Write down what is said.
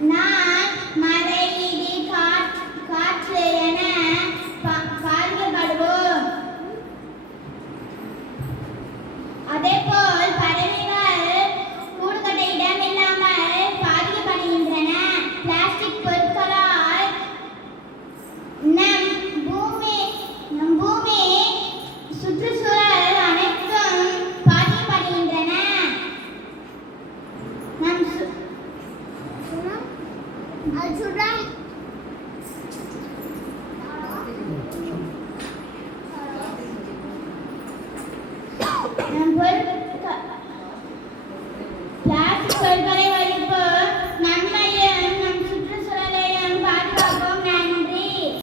நான் மழை, இடி, காற்று என பாதிக்கப்படுவோம். அதேபோல் பறவைகள் கூடு கட்ட இடமில்லாமல் பாதிக்கப்படுகின்றன. பிளாஸ்டிக் பொருட்களால் நம் பூமி சுற்றுச்சூழல் அனைத்தும் பாதிக்கப்படுகின்றன. நம் பிளாஸ்டிக் பொருட்களை